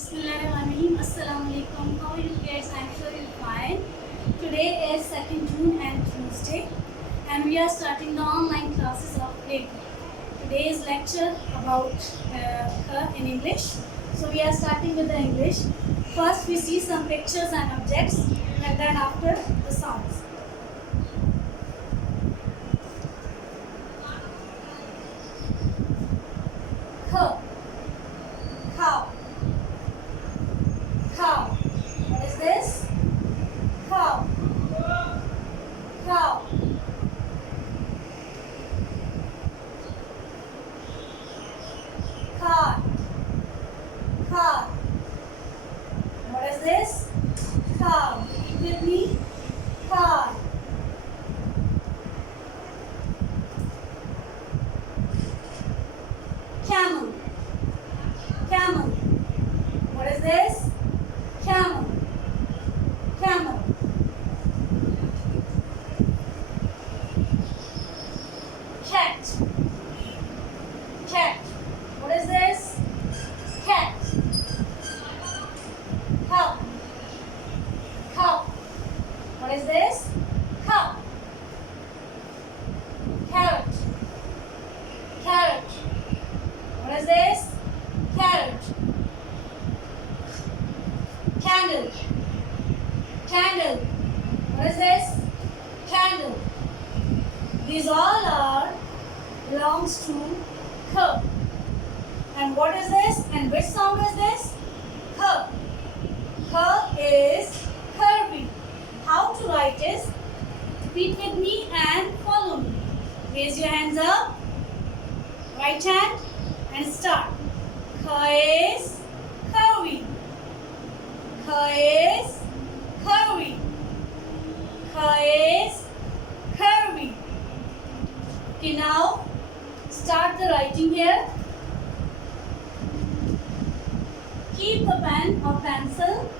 Bismillahirrahmanirrahim. Assalamu alaikum. How are you guys? I'm sure you're fine. Today is 2nd June and Tuesday, and we are starting the online classes of Phonetic. Today's lecture about her in English. So we are starting with the English. First we see some pictures and objects, and then after the sounds. Her. Cow. Cow. What is this? Cow. Cow. Car. Car. What is this? Cow. Repeat with me. Car. Camel. Camel. What is this? Camel. Camel. Cat. Cat. What is this? Cat. Cup. Cup. What is this? Cup. Carrot. Carrot. What is this? Carrot. Candle. Candle. What is this? Candle. These all are belongs to her. And what is this? And which sound is this? Her. Her is curvy. How to write is repeat with me and follow me. Raise your hands up. Right hand and start. Her is curvy. Her is curvy. Her is curvy. Okay, now start the writing here. Keep the pen or pencil